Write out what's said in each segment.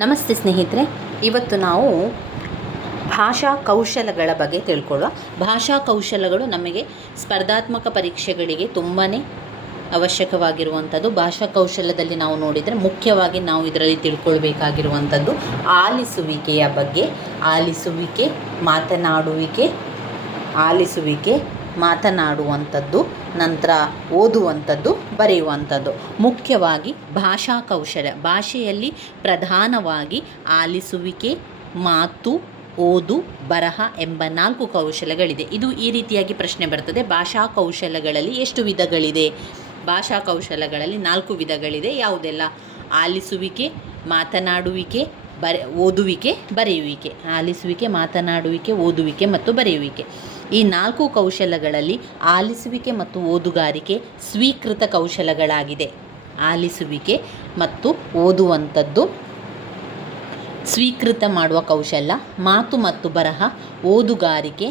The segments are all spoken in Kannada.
ನಮಸ್ತೆ ಸ್ನೇಹಿತರೆ, ಇವತ್ತು ನಾವು ಭಾಷಾ ಕೌಶಲಗಳ ಬಗ್ಗೆ ತಿಳ್ಕೊಳ್ಳುವ. ಭಾಷಾ ಕೌಶಲಗಳು ನಮಗೆ ಸ್ಪರ್ಧಾತ್ಮಕ ಪರೀಕ್ಷೆಗಳಿಗೆ ತುಂಬಾ ಅವಶ್ಯಕವಾಗಿರುವಂಥದ್ದು. ಭಾಷಾ ಕೌಶಲ್ಯದಲ್ಲಿ ನಾವು ನೋಡಿದರೆ ಮುಖ್ಯವಾಗಿ ನಾವು ಇದರಲ್ಲಿ ತಿಳ್ಕೊಳ್ಬೇಕಾಗಿರುವಂಥದ್ದು ಆಲಿಸುವಿಕೆಯ ಬಗ್ಗೆ, ಆಲಿಸುವಿಕೆ, ಮಾತನಾಡುವಿಕೆ, ಆಲಿಸುವಿಕೆ ಮಾತನಾಡುವಂಥದ್ದು, ನಂತರ ಓದುವಂಥದ್ದು, ಬರೆಯುವಂಥದ್ದು. ಮುಖ್ಯವಾಗಿ ಭಾಷಾ ಕೌಶಲ್ಯ ಭಾಷೆಯಲ್ಲಿ ಪ್ರಧಾನವಾಗಿ ಆಲಿಸುವಿಕೆ, ಮಾತು, ಓದು, ಬರಹ ಎಂಬ ನಾಲ್ಕು ಕೌಶಲಗಳಿದೆ. ಇದು ಈ ರೀತಿಯಾಗಿ ಪ್ರಶ್ನೆ ಬರ್ತದೆ. ಭಾಷಾ ಕೌಶಲ್ಯಗಳಲ್ಲಿ ಎಷ್ಟು ವಿಧಗಳಿದೆ? ಭಾಷಾ ಕೌಶಲ್ಯಗಳಲ್ಲಿ ನಾಲ್ಕು ವಿಧಗಳಿದೆ. ಯಾವುದೆಲ್ಲ? ಆಲಿಸುವಿಕೆ, ಮಾತನಾಡುವಿಕೆ, ಬರೆ, ಓದುವಿಕೆ, ಬರೆಯುವಿಕೆ. ಆಲಿಸುವಿಕೆ, ಮಾತನಾಡುವಿಕೆ, ಓದುವಿಕೆ ಮತ್ತು ಬರೆಯುವಿಕೆ. ಈ ನಾಲ್ಕು ಕೌಶಲಗಳಲ್ಲಿ ಆಲಿಸುವಿಕೆ ಮತ್ತು ಓದುಗಾರಿಕೆ ಸ್ವೀಕೃತ ಕೌಶಲಗಳಾಗಿದೆ. ಆಲಿಸುವಿಕೆ ಮತ್ತು ಓದುವಂಥದ್ದು ಸ್ವೀಕೃತ ಮಾಡುವ ಕೌಶಲ್ಯ ಮಾತು ಮತ್ತು ಬರಹ, ಓದುಗಾರಿಕೆ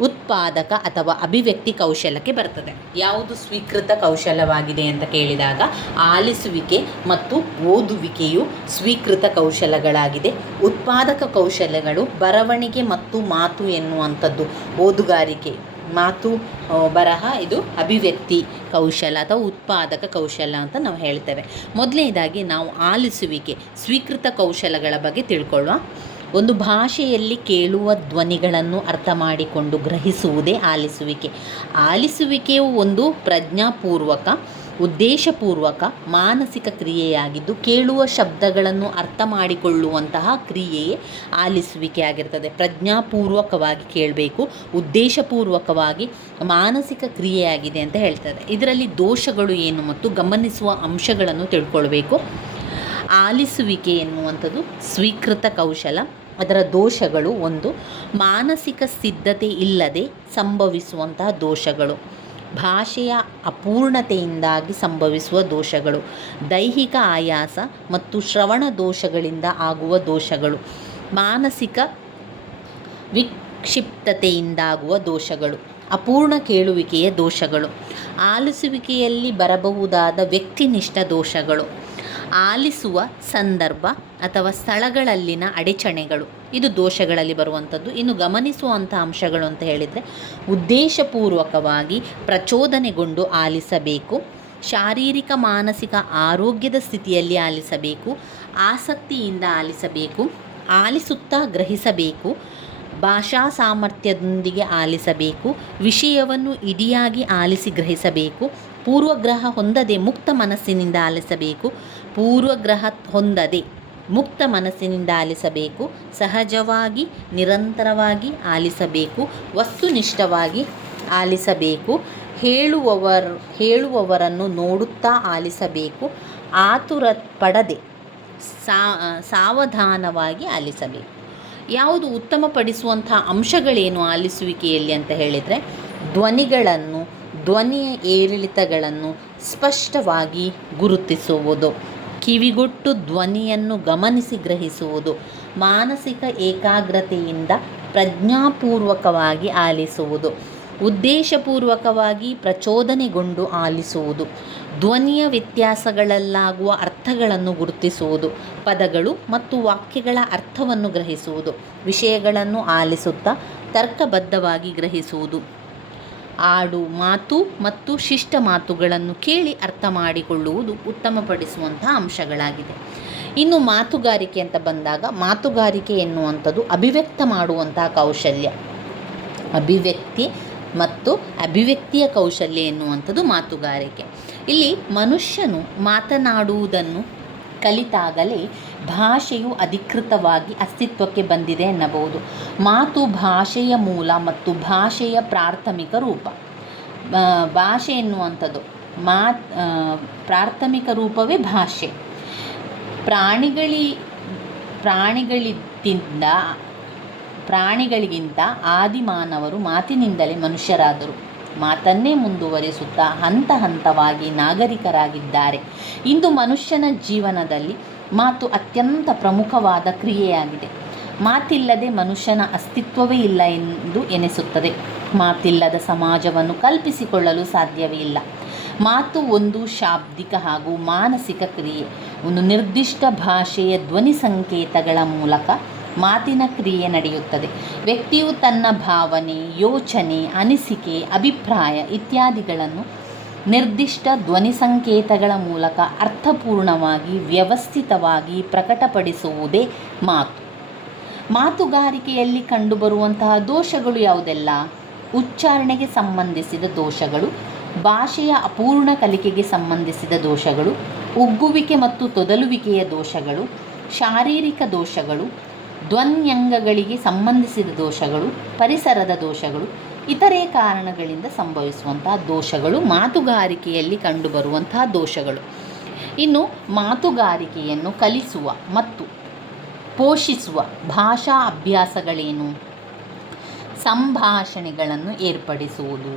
ಉತ್ಪಾದಕ ಅಥವಾ ಅಭಿವ್ಯಕ್ತಿ ಕೌಶಲಕ್ಕೆ ಬರ್ತದೆ. ಯಾವುದು ಸ್ವೀಕೃತ ಕೌಶಲವಾಗಿದೆ ಅಂತ ಕೇಳಿದಾಗ ಆಲಿಸುವಿಕೆ ಮತ್ತು ಓದುವಿಕೆಯು ಸ್ವೀಕೃತ ಕೌಶಲಗಳಾಗಿದೆ. ಉತ್ಪಾದಕ ಕೌಶಲ್ಯಗಳು ಬರವಣಿಗೆ ಮತ್ತು ಮಾತು ಎನ್ನುವಂಥದ್ದು. ಓದುಗಾರಿಕೆ ಮಾತು ಬರಹ ಇದು ಅಭಿವ್ಯಕ್ತಿ ಕೌಶಲ ಅಥವಾ ಉತ್ಪಾದಕ ಕೌಶಲ ಅಂತ ನಾವು ಹೇಳ್ತೇವೆ. ಮೊದಲನೇದಾಗಿ ನಾವು ಆಲಿಸುವಿಕೆ, ಸ್ವೀಕೃತ ಕೌಶಲಗಳ ಬಗ್ಗೆ ತಿಳ್ಕೊಳ್ಳುವ. ಒಂದು ಭಾಷೆಯಲ್ಲಿ ಕೇಳುವ ಧ್ವನಿಗಳನ್ನು ಅರ್ಥ ಮಾಡಿಕೊಂಡು ಗ್ರಹಿಸುವುದೇ ಆಲಿಸುವಿಕೆ. ಆಲಿಸುವಿಕೆಯು ಒಂದು ಪ್ರಜ್ಞಾಪೂರ್ವಕ, ಉದ್ದೇಶಪೂರ್ವಕ, ಮಾನಸಿಕ ಕ್ರಿಯೆಯಾಗಿದ್ದು ಕೇಳುವ ಶಬ್ದಗಳನ್ನು ಅರ್ಥ ಮಾಡಿಕೊಳ್ಳುವಂತಹ ಕ್ರಿಯೆಯೇ ಆಲಿಸುವಿಕೆ ಆಗಿರ್ತದೆ. ಪ್ರಜ್ಞಾಪೂರ್ವಕವಾಗಿ ಕೇಳಬೇಕು, ಉದ್ದೇಶಪೂರ್ವಕವಾಗಿ ಮಾನಸಿಕ ಕ್ರಿಯೆಯಾಗಿದೆ ಅಂತ ಹೇಳ್ತದೆ ಇದರಲ್ಲಿ ದೋಷಗಳು ಏನು ಮತ್ತು ಗಮನಿಸುವ ಅಂಶಗಳನ್ನು ತಿಳ್ಕೊಳ್ಬೇಕು. ಆಲಿಸುವಿಕೆ ಎನ್ನುವಂಥದ್ದು ಸ್ವೀಕೃತ ಕೌಶಲ. ಅದರ ದೋಷಗಳು ಒಂದು. ಮಾನಸಿಕ ಸಿದ್ಧತೆ ಇಲ್ಲದೆ ಸಂಭವಿಸುವಂತಹ ದೋಷಗಳು. ಭಾಷೆಯ ಅಪೂರ್ಣತೆಯಿಂದಾಗಿ ಸಂಭವಿಸುವ ದೋಷಗಳು. ದೈಹಿಕ ಆಯಾಸ ಮತ್ತು ಶ್ರವಣ ದೋಷಗಳಿಂದ ಆಗುವ ದೋಷಗಳು. ಮಾನಸಿಕ ವಿಕ್ಷಿಪ್ತತೆಯಿಂದಾಗುವ ದೋಷಗಳು. ಅಪೂರ್ಣ ಕೇಳುವಿಕೆಯ ದೋಷಗಳು. ಆಲಿಸುವಿಕೆಯಲ್ಲಿ ಬರಬಹುದಾದ ವ್ಯಕ್ತಿನಿಷ್ಠ ದೋಷಗಳು. ಆಲಿಸುವ ಸಂದರ್ಭ ಅಥವಾ ಸ್ಥಳಗಳಲ್ಲಿನ ಅಡಚಣೆಗಳು. ಇದು ದೋಷಗಳಲ್ಲಿ ಬರುವಂಥದ್ದು. ಇನ್ನು ಗಮನಿಸುವಂಥ ಅಂಶಗಳು ಅಂತ ಹೇಳಿದರೆ, ಉದ್ದೇಶಪೂರ್ವಕವಾಗಿ ಪ್ರಚೋದನೆಗೊಂಡು ಆಲಿಸಬೇಕು. ಶಾರೀರಿಕ, ಮಾನಸಿಕ ಆರೋಗ್ಯದ ಸ್ಥಿತಿಯಲ್ಲಿ ಆಲಿಸಬೇಕು. ಆಸಕ್ತಿಯಿಂದ ಆಲಿಸಬೇಕು. ಆಲಿಸುತ್ತಾ ಗ್ರಹಿಸಬೇಕು. ಭಾಷಾ ಸಾಮರ್ಥ್ಯದೊಂದಿಗೆ ಆಲಿಸಬೇಕು. ವಿಷಯವನ್ನು ಇಡಿಯಾಗಿ ಆಲಿಸಿ ಗ್ರಹಿಸಬೇಕು. ಪೂರ್ವಗ್ರಹ ಹೊಂದದೆ ಮುಕ್ತ ಮನಸ್ಸಿನಿಂದ ಆಲಿಸಬೇಕು. ಪೂರ್ವಗ್ರಹ ಹೊಂದದೆ ಮುಕ್ತ ಮನಸ್ಸಿನಿಂದ ಆಲಿಸಬೇಕು, ಸಹಜವಾಗಿ, ನಿರಂತರವಾಗಿ ಆಲಿಸಬೇಕು, ವಸ್ತುನಿಷ್ಠವಾಗಿ ಆಲಿಸಬೇಕು, ಹೇಳುವವರು, ಹೇಳುವವರನ್ನು ನೋಡುತ್ತಾ ಆಲಿಸಬೇಕು ಆತುರ ಪಡದೆ ಸಾವಧಾನವಾಗಿ ಆಲಿಸಬೇಕು. ಯಾವುದು ಉತ್ತಮಪಡಿಸುವಂಥ ಅಂಶಗಳೇನು ಆಲಿಸುವಿಕೆಯಲ್ಲಿ ಅಂತ ಹೇಳಿದರೆ, ಧ್ವನಿಗಳನ್ನು, ಧ್ವನಿಯ ಏರಿಳಿತಗಳನ್ನು ಸ್ಪಷ್ಟವಾಗಿ ಗುರುತಿಸುವುದು. ಕಿವಿಗೊಟ್ಟು ಧ್ವನಿಯನ್ನು ಗಮನಿಸಿ ಗ್ರಹಿಸುವುದು, ಮಾನಸಿಕ ಏಕಾಗ್ರತೆಯಿಂದ ಪ್ರಜ್ಞಾಪೂರ್ವಕವಾಗಿ ಆಲಿಸುವುದು, ಉದ್ದೇಶಪೂರ್ವಕವಾಗಿ ಪ್ರಚೋದನೆಗೊಂಡು ಆಲಿಸುವುದು, ಧ್ವನಿಯ ವ್ಯತ್ಯಾಸಗಳಲ್ಲಾಗುವ ಅರ್ಥಗಳನ್ನು ಗುರುತಿಸುವುದು, ಪದಗಳು ಮತ್ತು ವಾಕ್ಯಗಳ ಅರ್ಥವನ್ನು ಗ್ರಹಿಸುವುದು, ವಿಷಯಗಳನ್ನು ಆಲಿಸುತ್ತಾ ತರ್ಕಬದ್ಧವಾಗಿ ಗ್ರಹಿಸುವುದು. ಆಡು ಮಾತು ಮತ್ತು ಶಿಷ್ಟ ಮಾತುಗಳನ್ನು ಕೇಳಿ ಅರ್ಥ ಮಾಡಿಕೊಳ್ಳುವುದು ಉತ್ತಮಪಡಿಸುವಂಥ ಅಂಶಗಳಾಗಿದೆ. ಇನ್ನು ಮಾತುಗಾರಿಕೆ ಅಂತ ಬಂದಾಗ ಮಾತುಗಾರಿಕೆ ಎನ್ನುವಂಥದ್ದು ಅಭಿವ್ಯಕ್ತ ಮಾಡುವಂತಹ ಕೌಶಲ್ಯ. ಅಭಿವ್ಯಕ್ತಿ ಮತ್ತು ಅಭಿವ್ಯಕ್ತಿಯ ಕೌಶಲ್ಯ ಎನ್ನುವಂಥದ್ದು ಮಾತುಗಾರಿಕೆ. ಇಲ್ಲಿ ಮನುಷ್ಯನು ಮಾತನಾಡುವುದನ್ನು ಕಲಿತಾಗಲೇ ಭಾಷೆಯು ಅಧಿಕೃತವಾಗಿ ಅಸ್ತಿತ್ವಕ್ಕೆ ಬಂದಿದೆ ಎನ್ನಬಹುದು. ಮಾತು ಭಾಷೆಯ ಮೂಲ ಮತ್ತು ಭಾಷೆಯ ಪ್ರಾಥಮಿಕ ರೂಪ. ಭಾಷೆ ಎನ್ನುವಂಥದ್ದು. ಮಾ ಪ್ರಾಥಮಿಕ ರೂಪವೇ ಭಾಷೆ. ಪ್ರಾಣಿಗಳಿ ಪ್ರಾಣಿಗಳಿಗಿಂತ ಪ್ರಾಣಿಗಳಿಗಿಂತ ಆದಿಮಾನವರು ಮಾತಿನಿಂದಲೇ ಮನುಷ್ಯರಾದರು. ಮಾತನ್ನೇ ಮುಂದುವರಿಸುತ್ತಾ ಹಂತ ಹಂತವಾಗಿ ನಾಗರಿಕರಾಗಿದ್ದಾರೆ. ಇಂದು ಮನುಷ್ಯನ ಜೀವನದಲ್ಲಿ ಮಾತು ಅತ್ಯಂತ ಪ್ರಮುಖವಾದ ಕ್ರಿಯೆಯಾಗಿದೆ. ಮಾತಿಲ್ಲದೆ ಮನುಷ್ಯನ ಅಸ್ತಿತ್ವವೇ ಇಲ್ಲ ಎಂದು ಎನಿಸುತ್ತದೆ. ಮಾತಿಲ್ಲದ ಸಮಾಜವನ್ನು ಕಲ್ಪಿಸಿಕೊಳ್ಳಲು ಸಾಧ್ಯವೇ ಇಲ್ಲ. ಮಾತು ಒಂದು ಶಾಬ್ದಿಕ ಹಾಗೂ ಮಾನಸಿಕ ಕ್ರಿಯೆ. ಒಂದು ನಿರ್ದಿಷ್ಟ ಭಾಷೆಯ ಧ್ವನಿ ಸಂಕೇತಗಳ ಮೂಲಕ ಮಾತಿನ ಕ್ರಿಯೆ ನಡೆಯುತ್ತದೆ. ವ್ಯಕ್ತಿಯು ತನ್ನ ಭಾವನೆ, ಯೋಚನೆ, ಅನಿಸಿಕೆ, ಅಭಿಪ್ರಾಯ ಇತ್ಯಾದಿಗಳನ್ನು ನಿರ್ದಿಷ್ಟ ಧ್ವನಿ ಸಂಕೇತಗಳ ಮೂಲಕ ಅರ್ಥಪೂರ್ಣವಾಗಿ ವ್ಯವಸ್ಥಿತವಾಗಿ ಪ್ರಕಟಪಡಿಸುವುದೇ ಮಾತು. ಮಾತುಗಾರಿಕೆಯಲ್ಲಿ ಕಂಡುಬರುವಂತಹ ದೋಷಗಳು ಯಾವುದೆಲ್ಲ? ಉಚ್ಚಾರಣೆಗೆ ಸಂಬಂಧಿಸಿದ ದೋಷಗಳು, ಭಾಷೆಯ ಅಪೂರ್ಣ ಕಲಿಕೆಗೆ ಸಂಬಂಧಿಸಿದ ದೋಷಗಳು, ಉಗ್ಗುವಿಕೆ ಮತ್ತು ತೊದಲುವಿಕೆಯ ದೋಷಗಳು, ಶಾರೀರಿಕ ದೋಷಗಳು, ಧ್ವನ್ಯಂಗಗಳಿಗೆ ಸಂಬಂಧಿಸಿದ ದೋಷಗಳು, ಪರಿಸರದ ದೋಷಗಳು ಇತರೆ ಕಾರಣಗಳಿಂದ ಸಂಭವಿಸುವಂತಹ ದೋಷಗಳು, ಮಾತುಗಾರಿಕೆಯಲ್ಲಿ ಕಂಡುಬರುವಂತಹ ದೋಷಗಳು. ಇನ್ನು ಮಾತುಗಾರಿಕೆಯನ್ನು ಕಲಿಸುವ ಮತ್ತು ಪೋಷಿಸುವ ಭಾಷಾ ಅಭ್ಯಾಸಗಳೇನು? ಸಂಭಾಷಣೆಗಳನ್ನು ಏರ್ಪಡಿಸುವುದು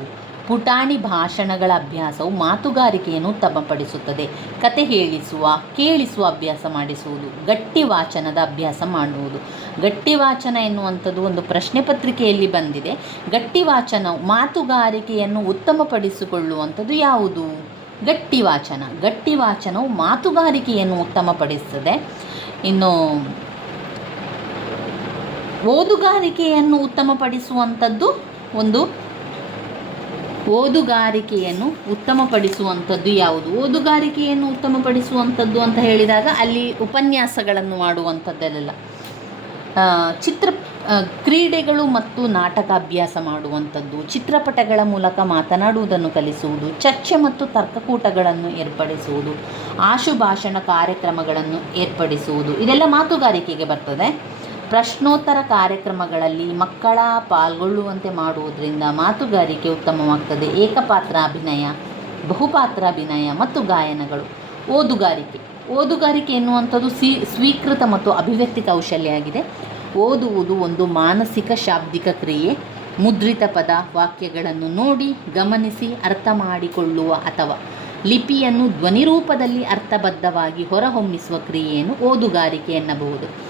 ಪುಟಾಣಿ ಭಾಷಣಗಳ ಅಭ್ಯಾಸವು ಮಾತುಗಾರಿಕೆಯನ್ನು ಉತ್ತಮಪಡಿಸುತ್ತದೆ. ಕತೆ ಹೇಳಿಸುವ, ಕೇಳಿಸುವ ಅಭ್ಯಾಸ ಮಾಡಿಸುವುದು, ಗಟ್ಟಿ ವಾಚನದ ಅಭ್ಯಾಸ ಮಾಡುವುದು. ಗಟ್ಟಿ ವಾಚನ ಎನ್ನುವಂಥದ್ದು ಒಂದು ಪ್ರಶ್ನೆ ಪತ್ರಿಕೆಯಲ್ಲಿ ಬಂದಿದೆ. ಗಟ್ಟಿ ವಾಚನ ಮಾತುಗಾರಿಕೆಯನ್ನು ಉತ್ತಮಪಡಿಸಿಕೊಳ್ಳುವಂಥದ್ದು ಯಾವುದು? ಗಟ್ಟಿ ವಾಚನ. ಗಟ್ಟಿ ವಾಚನವು ಮಾತುಗಾರಿಕೆಯನ್ನು ಉತ್ತಮಪಡಿಸುತ್ತದೆ. ಇನ್ನು ಓದುಗಾರಿಕೆಯನ್ನು ಉತ್ತಮಪಡಿಸುವಂಥದ್ದು ಒಂದು ಓದುಗಾರಿಕೆಯನ್ನು ಉತ್ತಮಪಡಿಸುವಂಥದ್ದು ಯಾವುದು? ಓದುಗಾರಿಕೆಯನ್ನು ಉತ್ತಮಪಡಿಸುವಂಥದ್ದು ಅಂತ ಹೇಳಿದಾಗ ಅಲ್ಲಿ ಉಪನ್ಯಾಸಗಳನ್ನು ಮಾಡುವಂಥದ್ದೆಲ್ಲ. ಚಿತ್ರ ಕ್ರೀಡೆಗಳು ಮತ್ತು ನಾಟಕ ಅಭ್ಯಾಸ ಮಾಡುವಂಥದ್ದು, ಚಿತ್ರಪಟಗಳ ಮೂಲಕ ಮಾತನಾಡುವುದನ್ನು ಕಲಿಸುವುದು, ಚರ್ಚೆ ಮತ್ತು ತರ್ಕಕೂಟಗಳನ್ನು ಏರ್ಪಡಿಸುವುದು, ಆಶುಭಾಷಣ ಕಾರ್ಯಕ್ರಮಗಳನ್ನು ಏರ್ಪಡಿಸುವುದು, ಇದೆಲ್ಲ ಮಾತುಗಾರಿಕೆಗೆ ಬರ್ತದೆ. ಪ್ರಶ್ನೋತ್ತರ ಕಾರ್ಯಕ್ರಮಗಳಲ್ಲಿ ಮಕ್ಕಳ ಪಾಲ್ಗೊಳ್ಳುವಂತೆ ಮಾಡುವುದರಿಂದ ಮಾತುಗಾರಿಕೆ ಉತ್ತಮವಾಗ್ತದೆ. ಏಕಪಾತ್ರ ಅಭಿನಯ, ಬಹುಪಾತ್ರ ಅಭಿನಯ ಮತ್ತು ಗಾಯನಗಳು. ಓದುಗಾರಿಕೆ. ಓದುಗಾರಿಕೆ ಎನ್ನುವಂಥದ್ದು ಸ್ವೀಕೃತ ಮತ್ತು ಅಭಿವ್ಯಕ್ತಿ ಕೌಶಲ್ಯ ಆಗಿದೆ ಓದುವುದು ಒಂದು ಮಾನಸಿಕ ಶಾಬ್ದಿಕ ಕ್ರಿಯೆ. ಮುದ್ರಿತ ಪದ, ವಾಕ್ಯಗಳನ್ನು ನೋಡಿ, ಗಮನಿಸಿ, ಅರ್ಥ ಮಾಡಿಕೊಳ್ಳುವ ಅಥವಾ ಲಿಪಿಯನ್ನು ಧ್ವನಿರೂಪದಲ್ಲಿ ಅರ್ಥಬದ್ಧವಾಗಿ ಹೊರಹೊಮ್ಮಿಸುವ ಕ್ರಿಯೆಯನ್ನು ಓದುಗಾರಿಕೆ ಎನ್ನಬಹುದು.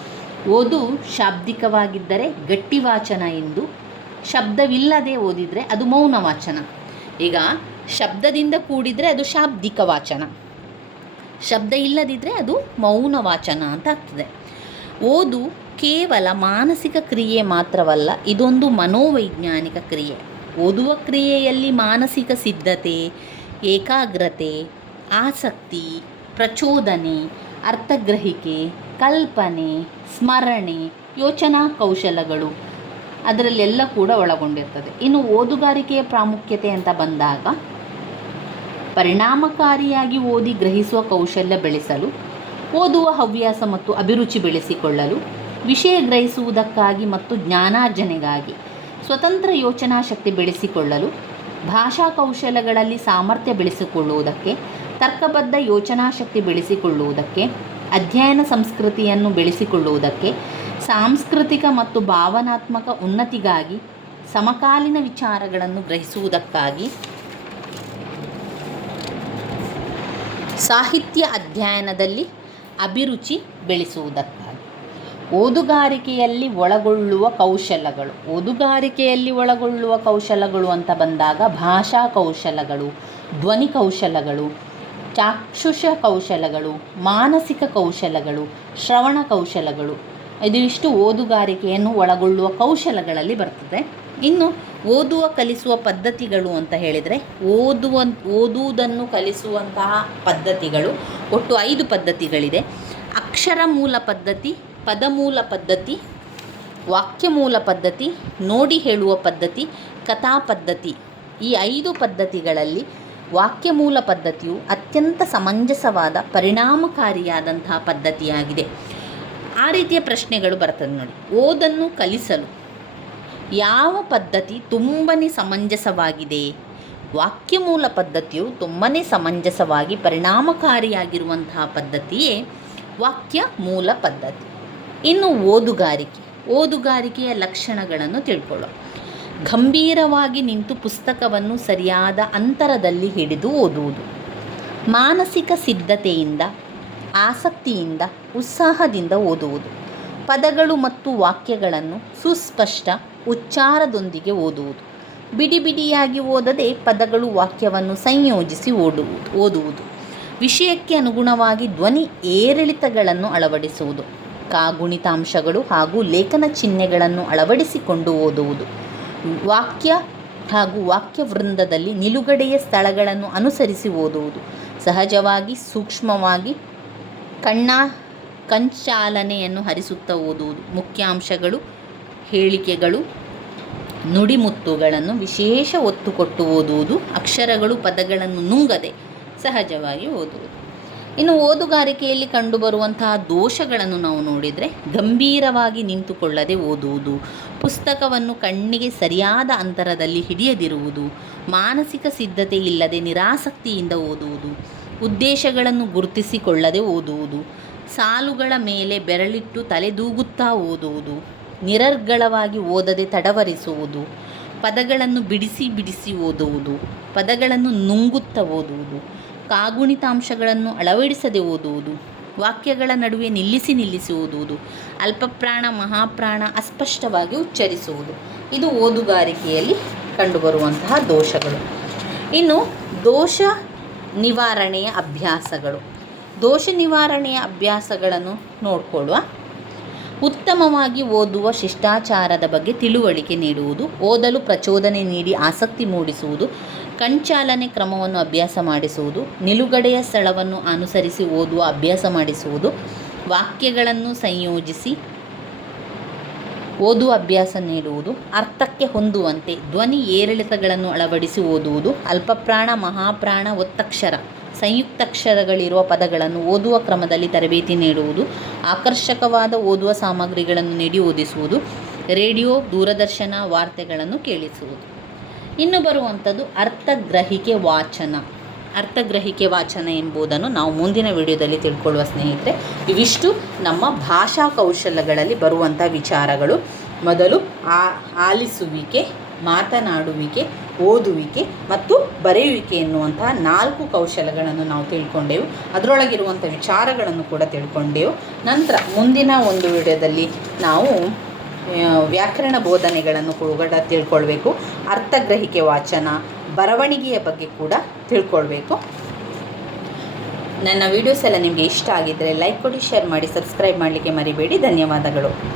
ಓದು ಶಾಬ್ದಿಕವಾಗಿದ್ದರೆ ಗಟ್ಟಿ ವಾಚನ ಎಂದು. ಶಬ್ದವಿಲ್ಲದೆ ಓದಿದರೆ ಅದು ಮೌನ ವಾಚನ ಈಗ ಶಬ್ದದಿಂದ ಕೂಡಿದರೆ ಅದು ಶಾಬ್ದಿಕ ವಾಚನ ಶಬ್ದ ಇಲ್ಲದಿದ್ದರೆ ಅದು ಮೌನ ವಾಚನ ಅಂತ ಆಗ್ತದೆ. ಓದು ಕೇವಲ ಮಾನಸಿಕ ಕ್ರಿಯೆ ಮಾತ್ರವಲ್ಲ, ಇದೊಂದು ಮನೋವೈಜ್ಞಾನಿಕ ಕ್ರಿಯೆ. ಓದುವ ಕ್ರಿಯೆಯಲ್ಲಿ ಮಾನಸಿಕ ಸಿದ್ಧತೆ, ಏಕಾಗ್ರತೆ, ಆಸಕ್ತಿ, ಪ್ರಚೋದನೆ, ಅರ್ಥಗ್ರಹಿಕೆ ಕಲ್ಪನೆ, ಸ್ಮರಣೆ, ಯೋಚನಾ ಕೌಶಲಗಳು ಅದರಲ್ಲೆಲ್ಲ ಕೂಡ ಒಳಗೊಂಡಿರ್ತದೆ. ಇನ್ನು ಓದುಗಾರಿಕೆಯ ಪ್ರಾಮುಖ್ಯತೆ ಅಂತ ಬಂದಾಗ ಪರಿಣಾಮಕಾರಿಯಾಗಿ ಓದಿ ಗ್ರಹಿಸುವ ಕೌಶಲ್ಯ ಬೆಳೆಸಲು, ಓದುವ ಹವ್ಯಾಸ ಮತ್ತು ಅಭಿರುಚಿ ಬೆಳೆಸಿಕೊಳ್ಳಲು, ವಿಷಯ ಗ್ರಹಿಸುವುದಕ್ಕಾಗಿ ಮತ್ತು ಜ್ಞಾನಾರ್ಜನೆಗಾಗಿ ಸ್ವತಂತ್ರ ಯೋಚನಾ ಶಕ್ತಿ ಬೆಳೆಸಿಕೊಳ್ಳಲು, ಭಾಷಾ ಕೌಶಲಗಳಲ್ಲಿ ಸಾಮರ್ಥ್ಯ ಬೆಳೆಸಿಕೊಳ್ಳುವುದಕ್ಕೆ, ತರ್ಕಬದ್ಧ ಯೋಚನಾ ಶಕ್ತಿ ಬೆಳೆಸಿಕೊಳ್ಳುವುದಕ್ಕೆ ಅಧ್ಯಯನ ಸಂಸ್ಕೃತಿಯನ್ನು ಬೆಳೆಸಿಕೊಳ್ಳುವುದಕ್ಕೆ ಸಾಂಸ್ಕೃತಿಕ ಮತ್ತು ಭಾವನಾತ್ಮಕ ಉನ್ನತಿಗಾಗಿ ಸಮಕಾಲೀನ ವಿಚಾರಗಳನ್ನು ಗ್ರಹಿಸುವುದಕ್ಕಾಗಿ ಸಾಹಿತ್ಯ ಅಧ್ಯಯನದಲ್ಲಿ ಅಭಿರುಚಿ ಬೆಳೆಸುವುದಕ್ಕಾಗಿ. ಓದುಗಾರಿಕೆಯಲ್ಲಿ ಒಳಗೊಳ್ಳುವ ಕೌಶಲಗಳು, ಓದುಗಾರಿಕೆಯಲ್ಲಿ ಒಳಗೊಳ್ಳುವ ಕೌಶಲಗಳು ಅಂತ ಬಂದಾಗ ಭಾಷಾ ಕೌಶಲಗಳು, ಧ್ವನಿ ಕೌಶಲಗಳು ಚಾಕ್ಷುಷ ಕೌಶಲಗಳು, ಮಾನಸಿಕ ಕೌಶಲಗಳು, ಶ್ರವಣ ಕೌಶಲಗಳು. ಇದು ಇಷ್ಟು ಓದುಗಾರಿಕೆಯನ್ನು ಒಳಗೊಳ್ಳುವ ಕೌಶಲಗಳಲ್ಲಿ ಬರ್ತದೆ. ಇನ್ನು ಓದುವ, ಕಲಿಸುವ ಪದ್ಧತಿಗಳು ಅಂತ ಹೇಳಿದರೆ, ಓದುವ, ಓದುವುದನ್ನು ಕಲಿಸುವಂತಹ ಪದ್ಧತಿಗಳು ಒಟ್ಟು ಐದು ಪದ್ಧತಿಗಳಿದೆ. ಅಕ್ಷರ ಮೂಲ ಪದ್ಧತಿ ಪದಮೂಲ ಪದ್ಧತಿ, ವಾಕ್ಯ ಮೂಲ ಪದ್ಧತಿ, ನೋಡಿ ಹೇಳುವ ಪದ್ಧತಿ, ಕಥಾ ಪದ್ಧತಿ. ಈ ಐದು ಪದ್ಧತಿಗಳಲ್ಲಿ ವಾಕ್ಯಮೂಲ ಪದ್ಧತಿಯು ಅತ್ಯಂತ ಸಮಂಜಸವಾದ ಪರಿಣಾಮಕಾರಿಯಾದಂತಹ ಪದ್ಧತಿಯಾಗಿದೆ. ಆ ರೀತಿಯ ಪ್ರಶ್ನೆಗಳು ಬರ್ತದೆ ನೋಡಿ. ಓದನ್ನು ಕಲಿಸಲು ಯಾವ ಪದ್ಧತಿ ತುಂಬಾ ಸಮಂಜಸವಾಗಿದೆ? ವಾಕ್ಯಮೂಲ ಪದ್ಧತಿಯು ತುಂಬನೇ ಸಮಂಜಸವಾಗಿ ಪರಿಣಾಮಕಾರಿಯಾಗಿರುವಂತಹ ಪದ್ಧತಿಯೇ ವಾಕ್ಯ ಮೂಲ ಪದ್ಧತಿ. ಇನ್ನು ಓದುಗಾರಿಕೆ. ಓದುಗಾರಿಕೆಯ ಲಕ್ಷಣಗಳನ್ನು ತಿಳ್ಕೊಳ್ಳೋಣ. ಗಂಭೀರವಾಗಿ ನಿಂತು ಪುಸ್ತಕವನ್ನು ಸರಿಯಾದ ಅಂತರದಲ್ಲಿ ಹಿಡಿದು ಓದುವುದು. ಮಾನಸಿಕ ಸಿದ್ಧತೆಯಿಂದ, ಆಸಕ್ತಿಯಿಂದ, ಉತ್ಸಾಹದಿಂದ ಓದುವುದು. ಪದಗಳು ಮತ್ತು ವಾಕ್ಯಗಳನ್ನು ಸುಸ್ಪಷ್ಟ ಉಚ್ಚಾರದೊಂದಿಗೆ ಓದುವುದು. ಬಿಡಿ ಬಿಡಿಯಾಗಿ ಓದದೆ ಪದಗಳು ವಾಕ್ಯವನ್ನು ಸಂಯೋಜಿಸಿ ಓಡುವುದು, ಓದುವುದು. ವಿಷಯಕ್ಕೆ ಅನುಗುಣವಾಗಿ ಧ್ವನಿ ಏರಿಳಿತಗಳನ್ನು ಅಳವಡಿಸುವುದು. ಕಾಗುಣಿತಾಂಶಗಳು ಹಾಗೂ ಲೇಖನ ಚಿಹ್ನೆಗಳನ್ನು ಅಳವಡಿಸಿಕೊಂಡು ಓದುವುದು. ವಾಕ್ಯ ಹಾಗೂ ವಾಕ್ಯ ವೃಂದದಲ್ಲಿ ನಿಲುಗಡೆಯ ಸ್ಥಳಗಳನ್ನು ಅನುಸರಿಸಿ ಓದುವುದು. ಸಹಜವಾಗಿ, ಸೂಕ್ಷ್ಮವಾಗಿ ಕಣ್ಣ ಕಂಚಾಲನೆಯನ್ನು ಹರಿಸುತ್ತಾ ಓದುವುದು. ಮುಖ್ಯಾಂಶಗಳು, ಹೇಳಿಕೆಗಳು, ನುಡಿಮುತ್ತುಗಳನ್ನು ವಿಶೇಷ ಒತ್ತು ಕೊಟ್ಟು ಓದುವುದು. ಅಕ್ಷರಗಳು, ಪದಗಳನ್ನು ನುಂಗದೆ ಸಹಜವಾಗಿ ಓದುವುದು. ಇನ್ನು ಓದುಗಾರಿಕೆಯಲ್ಲಿ ಕಂಡುಬರುವಂತಹ ದೋಷಗಳನ್ನು ನಾವು ನೋಡಿದರೆ ಗಂಭೀರವಾಗಿ ನಿಂತುಕೊಳ್ಳದೆ ಓದುವುದು, ಪುಸ್ತಕವನ್ನು ಕಣ್ಣಿಗೆ ಸರಿಯಾದ ಅಂತರದಲ್ಲಿ ಹಿಡಿಯದಿರುವುದು, ಮಾನಸಿಕ ಸಿದ್ಧತೆ ಇಲ್ಲದೆ ನಿರಾಸಕ್ತಿಯಿಂದ ಓದುವುದು, ಉದ್ದೇಶಗಳನ್ನು ಗುರುತಿಸಿಕೊಳ್ಳದೆ ಓದುವುದು, ಸಾಲುಗಳ ಮೇಲೆ ಬೆರಳಿಟ್ಟು ತಲೆದೂಗುತ್ತಾ ಓದುವುದು, ನಿರರ್ಗಳವಾಗಿ ಓದದೆ ತಡವರಿಸುವುದು, ಪದಗಳನ್ನು ಬಿಡಿಸಿ ಬಿಡಿಸಿ ಓದುವುದು, ಪದಗಳನ್ನು ನುಂಗುತ್ತಾ ಓದುವುದು ಕಾಗುಣಿತಾಂಶಗಳನ್ನು ಅಳವಡಿಸದೆ ಓದುವುದು, ವಾಕ್ಯಗಳ ನಡುವೆ ನಿಲ್ಲಿಸಿ ನಿಲ್ಲಿಸಿ ಓದುವುದು ಅಲ್ಪಪ್ರಾಣ, ಮಹಾಪ್ರಾಣ ಅಸ್ಪಷ್ಟವಾಗಿ ಉಚ್ಚರಿಸುವುದು. ಇದು ಓದುಗಾರಿಕೆಯಲ್ಲಿ ಕಂಡುಬರುವಂತಹ ದೋಷಗಳು. ಇನ್ನು ದೋಷ ನಿವಾರಣೆಯ ಅಭ್ಯಾಸಗಳು. ದೋಷ ನಿವಾರಣೆಯ ಅಭ್ಯಾಸಗಳನ್ನು ನೋಡಿಕೊಳ್ಳುವ, ಉತ್ತಮವಾಗಿ ಓದುವ ಶಿಷ್ಟಾಚಾರದ ಬಗ್ಗೆ ತಿಳುವಳಿಕೆ ನೀಡುವುದು, ಓದಲು ಪ್ರಚೋದನೆ ನೀಡಿ ಆಸಕ್ತಿ ಮೂಡಿಸುವುದು ಕಣ್ಚಾಲನೆ ಕ್ರಮವನ್ನು ಅಭ್ಯಾಸ ಮಾಡಿಸುವುದು, ನಿಲುಗಡೆಯ ಸ್ಥಳವನ್ನು ಅನುಸರಿಸಿ ಓದುವ ಅಭ್ಯಾಸ ಮಾಡಿಸುವುದು, ವಾಕ್ಯಗಳನ್ನು ಸಂಯೋಜಿಸಿ ಓದುವ ಅಭ್ಯಾಸ ನೀಡುವುದು, ಅರ್ಥಕ್ಕೆ ಹೊಂದುವಂತೆ ಧ್ವನಿ ಏರಿಳಿತಗಳನ್ನು ಅಳವಡಿಸಿ ಓದುವುದು, ಅಲ್ಪಪ್ರಾಣ, ಮಹಾಪ್ರಾಣ, ಒತ್ತಕ್ಷರ ಸಂಯುಕ್ತಾಕ್ಷರಗಳಿರುವ ಪದಗಳನ್ನು ಓದುವ ಕ್ರಮದಲ್ಲಿ ತರಬೇತಿ ನೀಡುವುದು, ಆಕರ್ಷಕವಾದ ಓದುವ ಸಾಮಗ್ರಿಗಳನ್ನು ನೀಡಿ ಓದಿಸುವುದು, ರೇಡಿಯೋ, ದೂರದರ್ಶನ ವಾರ್ತೆಗಳನ್ನು ಕೇಳಿಸುವುದು. ಇನ್ನು ಬರುವಂಥದ್ದು ಅರ್ಥಗ್ರಹಿಕೆ ವಾಚನ. ಅರ್ಥಗ್ರಹಿಕೆ ವಾಚನ ಎಂಬುದನ್ನು ನಾವು ಮುಂದಿನ ವಿಡಿಯೋದಲ್ಲಿ ತಿಳ್ಕೊಳ್ಳುವ ಸ್ನೇಹಿತರೆ, ಇವಿಷ್ಟು ನಮ್ಮ ಭಾಷಾ ಕೌಶಲ್ಯಗಳಲ್ಲಿ ಬರುವಂಥ ವಿಚಾರಗಳು. ಮೊದಲು ಆ, ಆಲಿಸುವಿಕೆ, ಮಾತನಾಡುವಿಕೆ, ಓದುವಿಕೆ ಮತ್ತು ಬರೆಯುವಿಕೆ ಎನ್ನುವಂತಹ ನಾಲ್ಕು ಕೌಶಲ್ಯಗಳನ್ನು ನಾವು ತಿಳ್ಕೊಂಡೆವು. ಅದರೊಳಗಿರುವಂಥ ವಿಚಾರಗಳನ್ನು ಕೂಡ ತಿಳ್ಕೊಂಡೆವು. ನಂತರ ಮುಂದಿನ ಒಂದು ವಿಡಿಯೋದಲ್ಲಿ ನಾವು ವ್ಯಾಕರಣ ಬೋಧನೆಗಳನ್ನು ಕೂಡ ತಿಳ್ಕೊಳ್ಬೇಕು. ಅರ್ಥಗ್ರಹಿಕೆ ವಾಚನ, ಬರವಣಿಗೆಯ ಬಗ್ಗೆ ಕೂಡ ತಿಳ್ಕೊಳ್ಬೇಕು. ನನ್ನ ವೀಡಿಯೋಸ್ ಎಲ್ಲ ನಿಮಗೆ ಇಷ್ಟ ಆಗಿದ್ದರೆ ಲೈಕ್ ಕೊಡಿ ಶೇರ್ ಮಾಡಿ ಸಬ್ಸ್ಕ್ರೈಬ್ ಮಾಡಲಿಕ್ಕೆ ಮರಿಬೇಡಿ. ಧನ್ಯವಾದಗಳು.